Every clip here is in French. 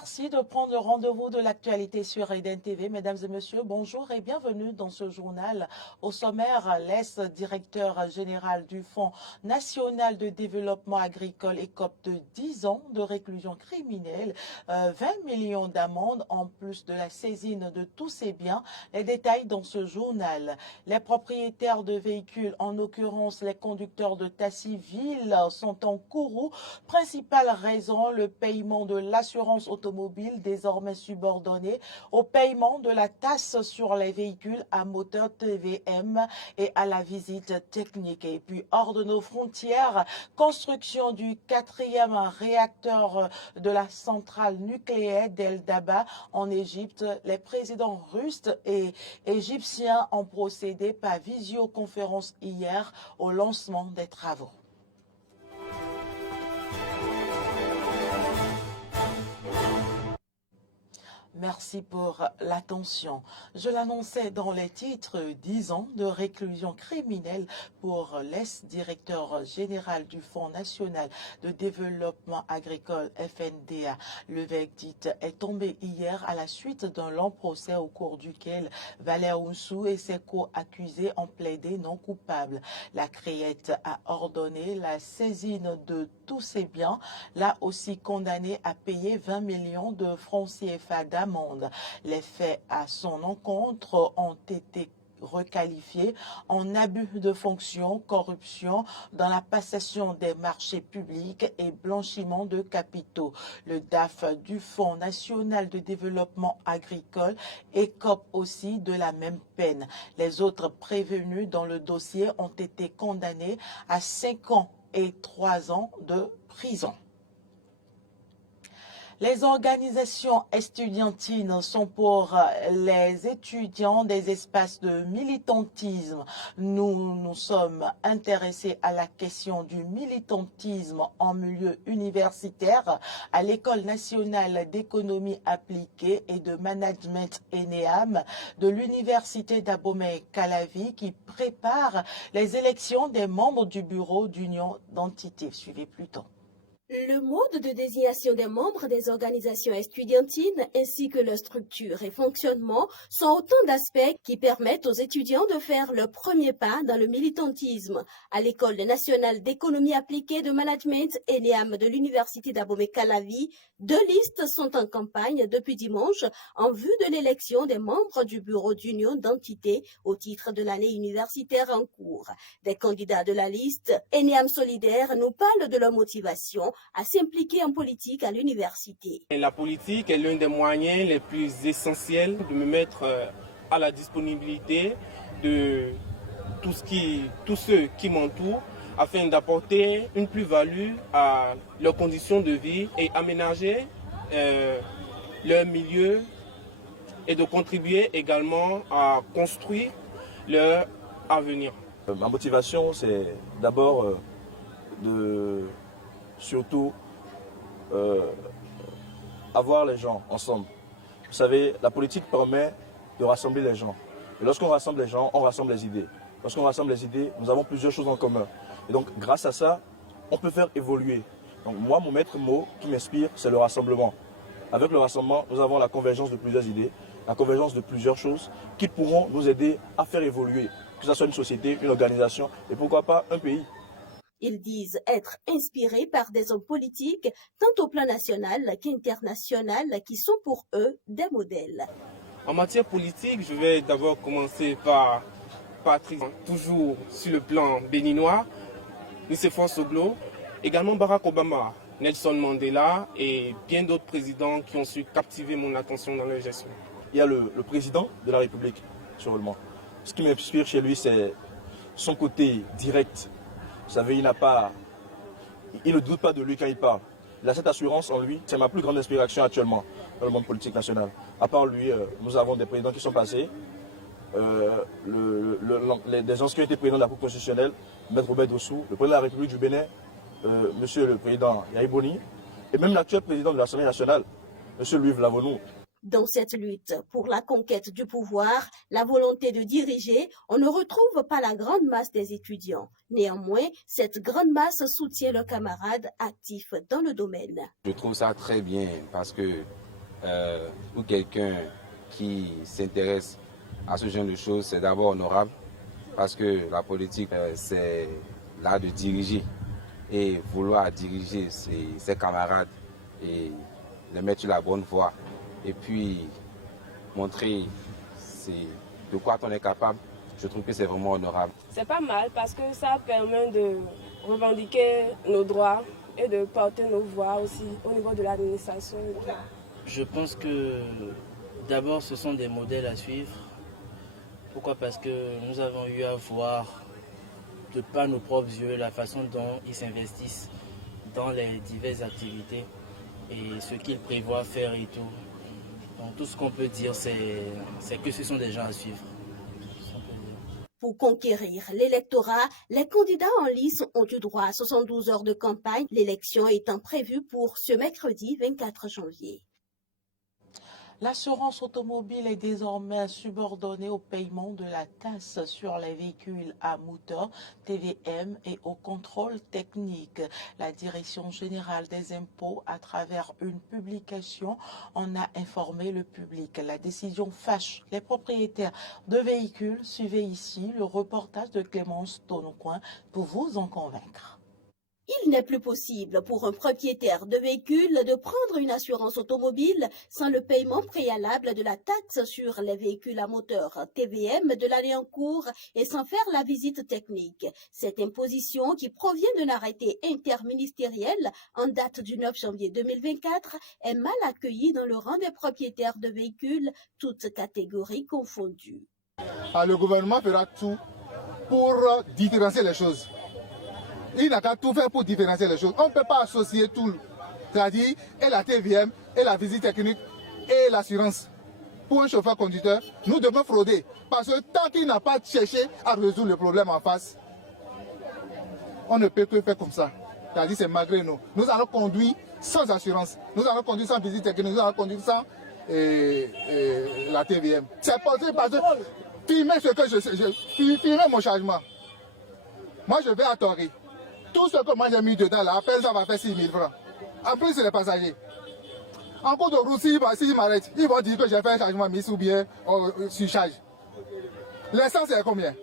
Merci de prendre rendez-vous de l'actualité sur Eden TV. Mesdames et messieurs, bonjour et bienvenue dans ce journal. Au sommaire, l'ex-directeur général du Fonds national de développement agricole écope de 10 ans de réclusion criminelle, 20 millions d'amendes en plus de la saisine de tous ses biens. Les détails dans ce journal. Les propriétaires de véhicules, en l'occurrence les conducteurs de taxi-ville, sont en courroux. Principale raison, le paiement de l'assurance automobile désormais subordonné au paiement de la taxe sur les véhicules à moteur TVM et à la visite technique. Et puis hors de nos frontières, construction du 4e réacteur de la centrale nucléaire d'El Daba en Égypte. Les présidents russes et égyptiens ont procédé par visioconférence hier au lancement des travaux. Merci pour l'attention. Je l'annonçais dans les titres, 10 ans de réclusion criminelle pour l'ex-directeur général du Fonds national de développement agricole FNDA. Le verdict est tombé hier à la suite d'un long procès au cours duquel Valère Oussou et ses co-accusés ont plaidé non coupables. La Criette a ordonné la saisine de tous ses biens, là aussi condamné à payer 20 millions de francs CFA d'amende. Les faits à son encontre ont été requalifiés en abus de fonction, corruption dans la passation des marchés publics et blanchiment de capitaux. Le DAF du Fonds national de développement agricole écope aussi de la même peine. Les autres prévenus dans le dossier ont été condamnés à 5 ans et 3 ans de prison. Les organisations estudiantines sont pour les étudiants des espaces de militantisme. Nous nous sommes intéressés à la question du militantisme en milieu universitaire à l'École nationale d'économie appliquée et de management ENEAM de l'Université d'Abomey-Calavi qui prépare les élections des membres du bureau d'union d'entités. Suivez Pluton. Le mode de désignation des membres des organisations estudiantines ainsi que leur structure et fonctionnement sont autant d'aspects qui permettent aux étudiants de faire le premier pas dans le militantisme. À l'École nationale d'économie appliquée de management ENEAM de l'Université d'Abomey-Calavi, 2 listes sont en campagne depuis dimanche en vue de l'élection des membres du bureau d'union d'entités au titre de l'année universitaire en cours. Des candidats de la liste ENEAM Solidaire nous parlent de leur motivation à s'impliquer en politique à l'université. La politique est l'un des moyens les plus essentiels de me mettre à la disponibilité de tous ceux qui m'entourent afin d'apporter une plus-value à leurs conditions de vie et aménager leur milieu et de contribuer également à construire leur avenir. Ma motivation, c'est d'abord surtout avoir les gens ensemble. Vous savez, la politique permet de rassembler les gens. Et lorsqu'on rassemble les gens, on rassemble les idées. Lorsqu'on rassemble les idées, nous avons plusieurs choses en commun. Et donc, grâce à ça, on peut faire évoluer. Donc moi, mon maître mot qui m'inspire, c'est le rassemblement. Avec le rassemblement, nous avons la convergence de plusieurs idées, la convergence de plusieurs choses qui pourront nous aider à faire évoluer, que ce soit une société, une organisation et pourquoi pas un pays. Ils disent être inspirés par des hommes politiques, tant au plan national qu'international, qui sont pour eux des modèles. En matière politique, je vais d'abord commencer par Patrice, toujours sur le plan béninois, Nicéphore Soglo, également Barack Obama, Nelson Mandela et bien d'autres présidents qui ont su captiver mon attention dans leur gestion. Il y a le président de la République, sûrement. Ce qui m'inspire chez lui, c'est son côté direct. Vous savez, il ne doute pas de lui quand il parle. Il a cette assurance en lui. C'est ma plus grande inspiration actuellement dans le monde politique national. À part lui, nous avons des présidents qui sont passés. Des gens qui ont été présidents de la Cour constitutionnelle, Maître Robert Dossou, le président de la République du Bénin, Monsieur le président Yahi Boni, et même l'actuel président de l'Assemblée nationale, Monsieur Louis Vlavonou. Dans cette lutte pour la conquête du pouvoir, la volonté de diriger, on ne retrouve pas la grande masse des étudiants. Néanmoins, cette grande masse soutient leurs camarades actifs dans le domaine. Je trouve ça très bien parce que ou quelqu'un qui s'intéresse à ce genre de choses, c'est d'abord honorable parce que la politique, c'est l'art de diriger et vouloir diriger ses camarades et les mettre sur la bonne voie et puis montrer de quoi on est capable. Je trouve que c'est vraiment honorable. C'est pas mal parce que ça permet de revendiquer nos droits et de porter nos voix aussi au niveau de l'administration. Je pense que d'abord ce sont des modèles à suivre. Pourquoi? Parce que nous avons eu à voir de par nos propres yeux la façon dont ils s'investissent dans les diverses activités et ce qu'ils prévoient faire et tout. Donc tout ce qu'on peut dire, c'est que ce sont des gens à suivre. Pour conquérir l'électorat, les candidats en lice ont eu droit à 72 heures de campagne, l'élection étant prévue pour ce mercredi 24 janvier. L'assurance automobile est désormais subordonnée au paiement de la taxe sur les véhicules à moteur TVM et au contrôle technique. La Direction générale des impôts, à travers une publication, en a informé le public. La décision fâche les propriétaires de véhicules. Suivez ici le reportage de Clémence Tonocoin pour vous en convaincre. Il n'est plus possible pour un propriétaire de véhicule de prendre une assurance automobile sans le paiement préalable de la taxe sur les véhicules à moteur TVM de l'année en cours et sans faire la visite technique. Cette imposition, qui provient d'un arrêté interministériel en date du 9 janvier 2024, est mal accueillie dans le rang des propriétaires de véhicules, toutes catégories confondues. Le gouvernement fera tout pour différencier les choses. Il n'a qu'à tout faire pour différencier les choses. On ne peut pas associer tout, c'est-à-dire et la TVM, et la visite technique, et l'assurance. Pour un chauffeur-conducteur, nous devons frauder. Parce que tant qu'il n'a pas cherché à résoudre le problème en face, on ne peut que faire comme ça. C'est-à-dire c'est malgré nous. Nous allons conduire sans assurance. Nous allons conduire sans visite technique. Nous allons conduire sans la TVM. C'est possible parce que filmez ce que filmez mon chargement. Moi je vais à Tori. Tout ce que moi j'ai mis dedans là, à peine ça va faire 6 000 francs. En plus c'est les passagers. En cours de route, s'ils m'arrêtent, ils vont dire que j'ai fait un chargement mis ou bien surcharge. L'essence c'est combien?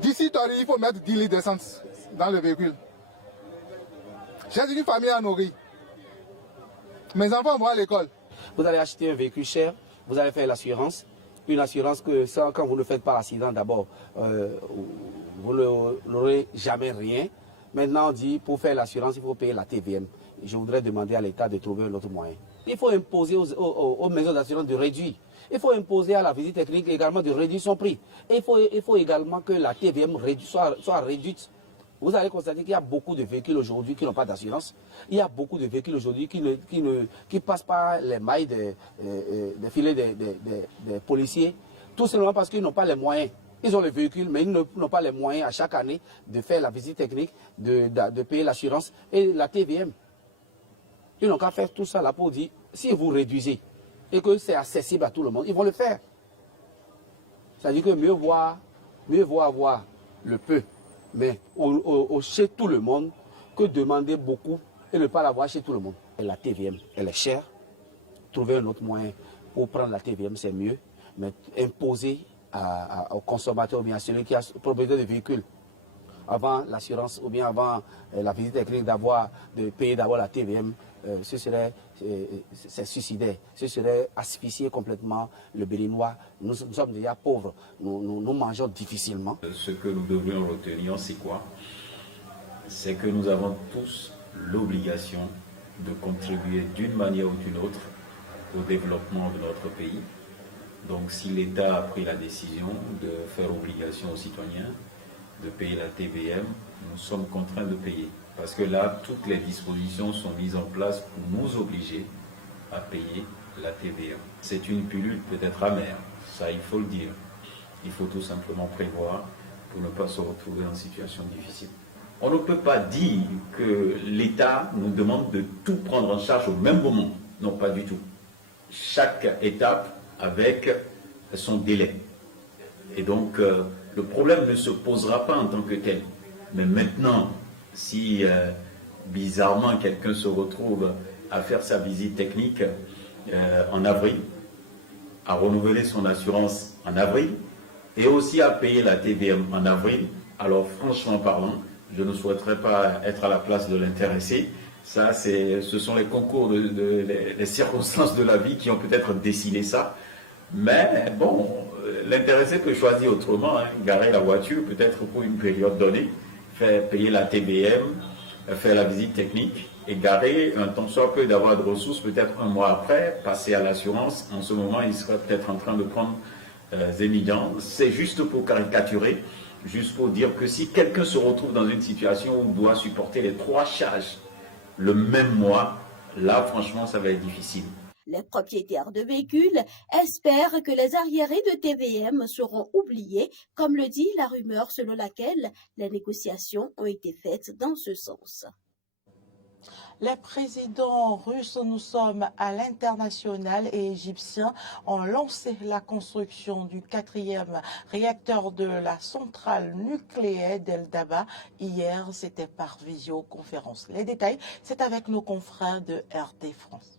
D'ici Tori, il faut mettre 10 litres d'essence dans le véhicule. J'ai une famille à nourrir. Mes enfants vont à l'école. Vous allez acheter un véhicule cher, vous allez faire l'assurance. Une assurance que ça, quand vous ne faites pas l'accident d'abord, vous n'aurez jamais rien. Maintenant, on dit pour faire l'assurance, il faut payer la TVM. Je voudrais demander à l'État de trouver un autre moyen. Il faut imposer aux maisons d'assurance de réduire. Il faut imposer à la visite technique également de réduire son prix. Et il faut également que la TVM soit réduite. Vous allez constater qu'il y a beaucoup de véhicules aujourd'hui qui n'ont pas d'assurance. Il y a beaucoup de véhicules aujourd'hui qui ne passent pas les mailles des filets des policiers, tout simplement parce qu'ils n'ont pas les moyens. Ils ont les véhicules, mais ils n'ont pas les moyens à chaque année de faire la visite technique, de payer l'assurance et la TVM. Ils n'ont qu'à faire tout ça là pour dire, si vous réduisez et que c'est accessible à tout le monde, ils vont le faire. C'est-à-dire que mieux vaut avoir le peu, mais chez tout le monde, que demander beaucoup et ne pas l'avoir chez tout le monde. Et la TVM, elle est chère. Trouver un autre moyen pour prendre la TVM, c'est mieux. Mais imposer au consommateur ou bien à celui qui a propriété de véhicule, avant l'assurance ou bien avant la visite technique, de payer d'abord la TVM, c'est suicidaire. Ce serait asphyxier complètement le Béninois. Nous sommes déjà pauvres, nous mangeons difficilement. Ce que nous devrions retenir, c'est quoi? C'est que nous avons tous l'obligation de contribuer d'une manière ou d'une autre au développement de notre pays. Donc si l'État a pris la décision de faire obligation aux citoyens de payer la TVM, nous sommes contraints de payer. Parce que là, toutes les dispositions sont mises en place pour nous obliger à payer la TVM. C'est une pilule peut-être amère, ça il faut le dire. Il faut tout simplement prévoir pour ne pas se retrouver en situation difficile. On ne peut pas dire que l'État nous demande de tout prendre en charge au même moment. Non, pas du tout. Chaque étape avec son délai. Et donc, le problème ne se posera pas en tant que tel. Mais maintenant, si bizarrement quelqu'un se retrouve à faire sa visite technique en avril, à renouveler son assurance en avril et aussi à payer la TVM en avril. Alors franchement parlant, je ne souhaiterais pas être à la place de l'intéressé. Ça, ce sont les concours, les circonstances de la vie qui ont peut-être décidé ça. Mais bon, l'intéressé peut choisir autrement, hein, garer la voiture peut-être pour une période donnée, faire payer la TBM, faire la visite technique et garer un temps soit peu d'avoir de ressources, peut-être un mois après, passer à l'assurance. En ce moment, il serait peut-être en train de prendre Zénidan. C'est juste pour caricaturer, juste pour dire que si quelqu'un se retrouve dans une situation où il doit supporter les 3 charges le même mois, là, franchement, ça va être difficile. Les propriétaires de véhicules espèrent que les arriérés de TVM seront oubliés, comme le dit la rumeur selon laquelle les négociations ont été faites dans ce sens. Les présidents russes, nous sommes à l'international, et égyptiens ont lancé la construction du 4e réacteur de la centrale nucléaire d'El Daba. Hier, c'était par visioconférence. Les détails, c'est avec nos confrères de RT France.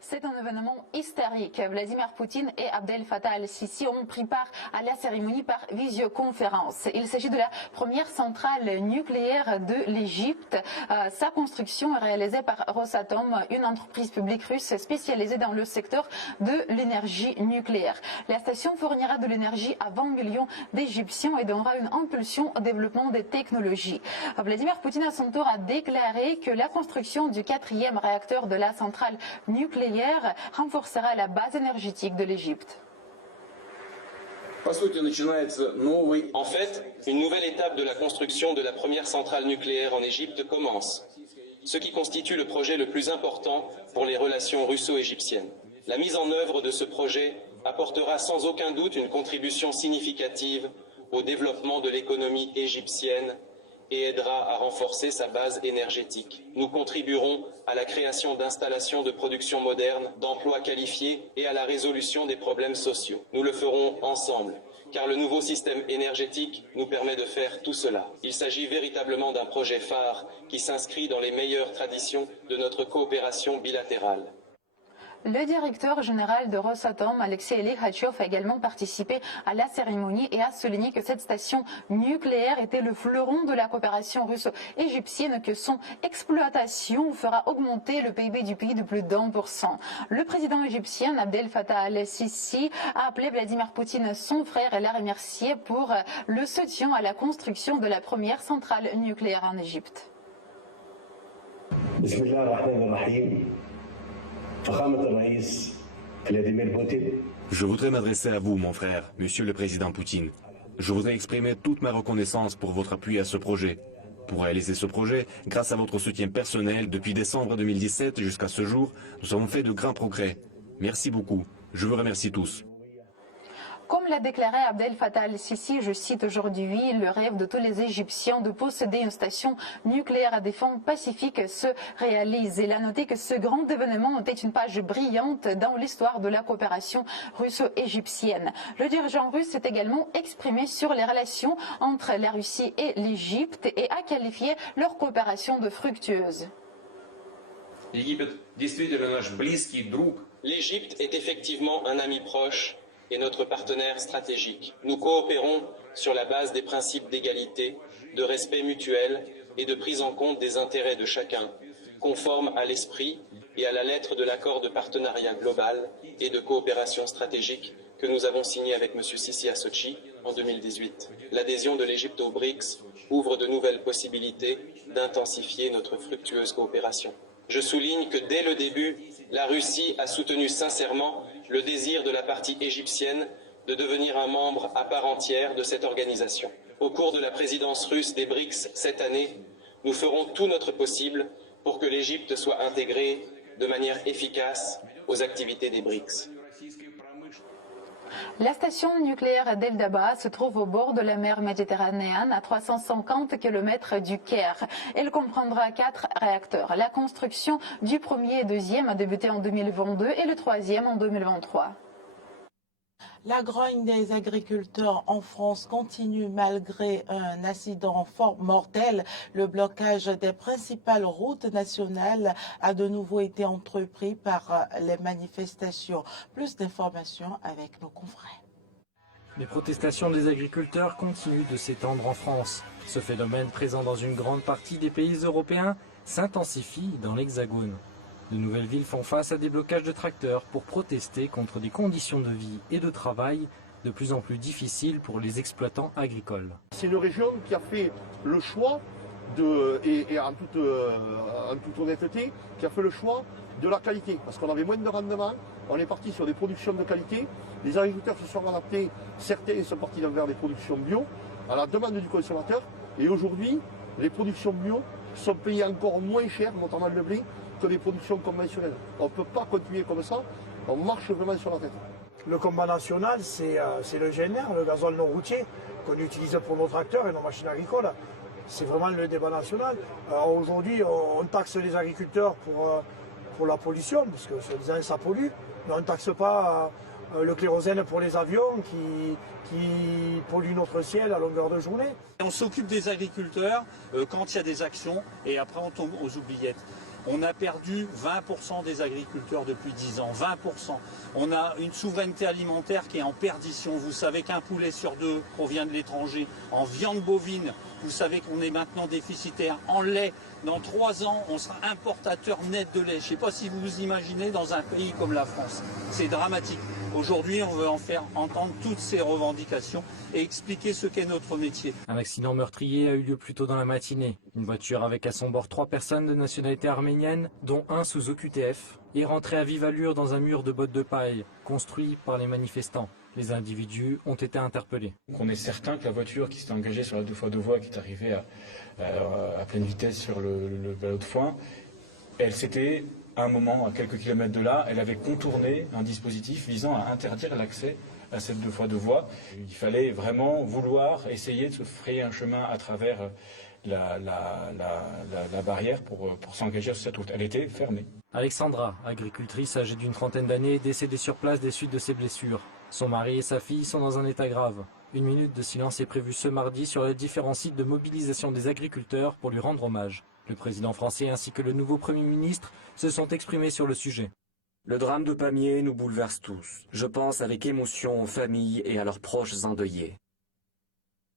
C'est un événement hystérique. Vladimir Poutine et Abdel Fattah al-Sisi ont pris part à la cérémonie par visioconférence. Il s'agit de la première centrale nucléaire de l'Égypte. Sa construction est réalisée par Rosatom, une entreprise publique russe spécialisée dans le secteur de l'énergie nucléaire. La station fournira de l'énergie à 20 millions d'Égyptiens et donnera une impulsion au développement des technologies. Vladimir Poutine, à son tour, a déclaré que la construction du 4e réacteur de la centrale nucléaire renforcera la base énergétique de l'Égypte. En fait, une nouvelle étape de la construction de la première centrale nucléaire en Égypte commence, ce qui constitue le projet le plus important pour les relations russo-égyptiennes. La mise en œuvre de ce projet apportera sans aucun doute une contribution significative au développement de l'économie égyptienne et aidera à renforcer sa base énergétique. Nous contribuerons à la création d'installations de production modernes, d'emplois qualifiés et à la résolution des problèmes sociaux. Nous le ferons ensemble, car le nouveau système énergétique nous permet de faire tout cela. Il s'agit véritablement d'un projet phare qui s'inscrit dans les meilleures traditions de notre coopération bilatérale. Le directeur général de Rosatom, Alexei Likhatchov, a également participé à la cérémonie et a souligné que cette station nucléaire était le fleuron de la coopération russo-égyptienne, que son exploitation fera augmenter le PIB du pays de plus d'1%. Le président égyptien Abdel Fattah al-Sisi a appelé Vladimir Poutine son frère et l'a remercié pour le soutien à la construction de la première centrale nucléaire en Égypte. Je voudrais m'adresser à vous, mon frère, Monsieur le Président Poutine. Je voudrais exprimer toute ma reconnaissance pour votre appui à ce projet. Pour réaliser ce projet, grâce à votre soutien personnel, depuis décembre 2017 jusqu'à ce jour, nous avons fait de grands progrès. Merci beaucoup. Je vous remercie tous. Comme l'a déclaré Abdel Fattah al-Sisi, je cite aujourd'hui, le rêve de tous les Égyptiens de posséder une station nucléaire à des fins pacifiques se réalise. Il a noté que ce grand événement était une page brillante dans l'histoire de la coopération russo-égyptienne. Le dirigeant russe s'est également exprimé sur les relations entre la Russie et l'Égypte et a qualifié leur coopération de fructueuse. L'Égypte est effectivement un ami proche et notre partenaire stratégique. Nous coopérons sur la base des principes d'égalité, de respect mutuel et de prise en compte des intérêts de chacun, conformes à l'esprit et à la lettre de l'accord de partenariat global et de coopération stratégique que nous avons signé avec M. Sisi à Sochi en 2018. L'adhésion de l'Égypte aux BRICS ouvre de nouvelles possibilités d'intensifier notre fructueuse coopération. Je souligne que dès le début, la Russie a soutenu sincèrement le désir de la partie égyptienne de devenir un membre à part entière de cette organisation. Au cours de la présidence russe des BRICS cette année, nous ferons tout notre possible pour que l'Égypte soit intégrée de manière efficace aux activités des BRICS. La station nucléaire d'El Daba se trouve au bord de la mer Méditerranéenne, à 350 km du Caire. Elle comprendra 4 réacteurs. La construction du premier et deuxième a débuté en 2022 et le troisième en 2023. La grogne des agriculteurs en France continue malgré un accident mortel. Le blocage des principales routes nationales a de nouveau été entrepris par les manifestations. Plus d'informations avec nos confrères. Les protestations des agriculteurs continuent de s'étendre en France. Ce phénomène, présent dans une grande partie des pays européens, s'intensifie dans l'Hexagone. De nouvelles villes font face à des blocages de tracteurs pour protester contre des conditions de vie et de travail de plus en plus difficiles pour les exploitants agricoles. C'est une région qui a fait le choix, et en toute honnêteté, qui a fait le choix de la qualité. Parce qu'on avait moins de rendement, on est parti sur des productions de qualité. Les agriculteurs se sont adaptés, certains sont partis vers des productions bio, à la demande du consommateur. Et aujourd'hui, les productions bio sont payées encore moins cher, notamment le blé, que les productions conventionnelles. On ne peut pas continuer comme ça, on marche vraiment sur la tête. Le combat national, c'est le GNR, le gazole non routier, qu'on utilise pour nos tracteurs et nos machines agricoles. C'est vraiment le débat national. Aujourd'hui, on taxe les agriculteurs pour la pollution, parce que soi-disant ça pollue, mais on ne taxe pas le kérosène pour les avions qui polluent notre ciel à longueur de journée. On s'occupe des agriculteurs quand il y a des actions et après on tombe aux oubliettes. On a perdu 20% des agriculteurs depuis 10 ans, 20%. On a une souveraineté alimentaire qui est en perdition. Vous savez qu'un poulet sur 2 provient de l'étranger. En viande bovine, vous savez qu'on est maintenant déficitaire. En lait, dans 3 ans, on sera importateur net de lait. Je ne sais pas si vous vous imaginez dans un pays comme la France. C'est dramatique. Aujourd'hui, on veut en faire entendre toutes ces revendications et expliquer ce qu'est notre métier. Un accident meurtrier a eu lieu plus tôt dans la matinée. Une voiture avec à son bord 3 personnes de nationalité arménienne, dont un sous OQTF, est rentrée à vive allure dans un mur de bottes de paille, construit par les manifestants. Les individus ont été interpellés. On est certain que la voiture qui s'était engagée sur la 2x2 voies, qui est arrivée à pleine vitesse sur le vélo de foin, elle s'était, à un moment, à quelques kilomètres de là, elle avait contourné un dispositif visant à interdire l'accès à cette 2x2 voies. Il fallait vraiment vouloir essayer de se frayer un chemin à travers la barrière pour s'engager sur cette route. Elle était fermée. Alexandra, agricultrice âgée d'une trentaine d'années, est décédée sur place des suites de ses blessures. Son mari et sa fille sont dans un état grave. Une minute de silence est prévue ce mardi sur les différents sites de mobilisation des agriculteurs pour lui rendre hommage. Le président français ainsi que le nouveau Premier ministre se sont exprimés sur le sujet. Le drame de Pamiers nous bouleverse tous. Je pense avec émotion aux familles et à leurs proches endeuillés.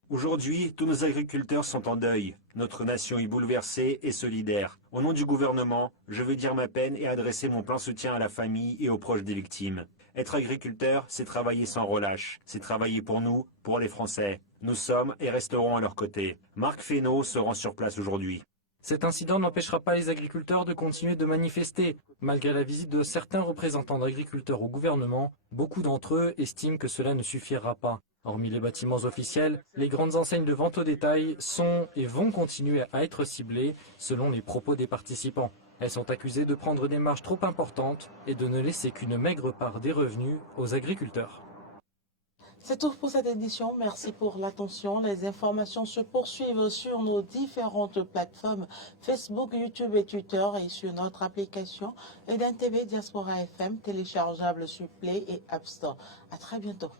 Aujourd'hui, tous nos agriculteurs sont en deuil. Notre nation est bouleversée et solidaire. Au nom du gouvernement, je veux dire ma peine et adresser mon plein soutien à la famille et aux proches des victimes. Être agriculteur, c'est travailler sans relâche. C'est travailler pour nous, pour les Français. Nous sommes et resterons à leur côté. Marc Fesneau se rend sur place aujourd'hui. Cet incident n'empêchera pas les agriculteurs de continuer de manifester. Malgré la visite de certains représentants d'agriculteurs au gouvernement, beaucoup d'entre eux estiment que cela ne suffira pas. Hormis les bâtiments officiels, les grandes enseignes de vente au détail sont et vont continuer à être ciblées selon les propos des participants. Elles sont accusées de prendre des marges trop importantes et de ne laisser qu'une maigre part des revenus aux agriculteurs. C'est tout pour cette édition. Merci pour l'attention. Les informations se poursuivent sur nos différentes plateformes Facebook, YouTube et Twitter et sur notre application Eden TV Diaspora FM téléchargeable sur Play et App Store. À très bientôt.